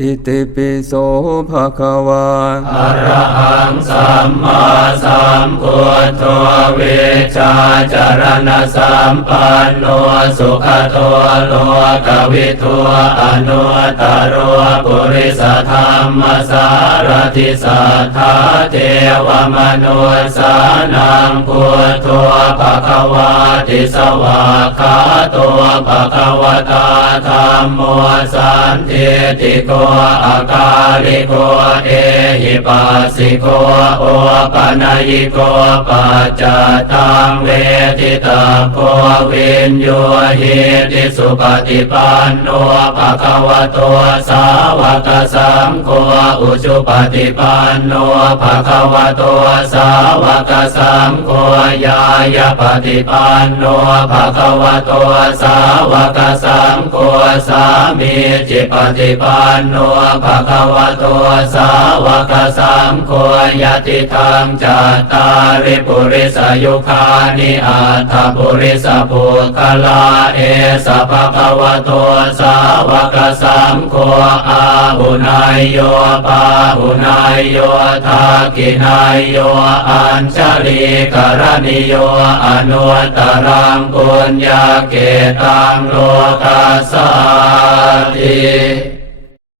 อิติปิโสภะคะวาอะระหังสัมมาสัมพุทโธเวชาจารณะสัมปันโนสุขโตโลกวิทัวอนุตตรปุริสธรรมสารติสัทธาเทวมนุสานังพุทโธภะคะวา ติสวากาตัวภะคะวตาธรรมโมสันติติโกอาคาลิโกเอหิปัสสิโกโอปะนยิโกปัจจตังเวทิตาโกวินโยหิติสุปฏิปันโนภะคะวะโตสาวกสังโฆอุชุปฏิปันโนภะคะวะโตสาวกสังโฆยายปฏิปันโนภะคะวะโตสาวกสังโฆสามีจิปฏิปันโนภะคะวะโตสาวกสังโฆยติธรรมจัตตาริปุริสยุคานิอัตถปุริสปุคลาเอสะภะคะวะโตสาวกสังโฆอาหุนายโยปาหุนายโยทากินายโยอัญชลีกรณิโยอนุตตรังปุญญาเกตังโลกัสสาติ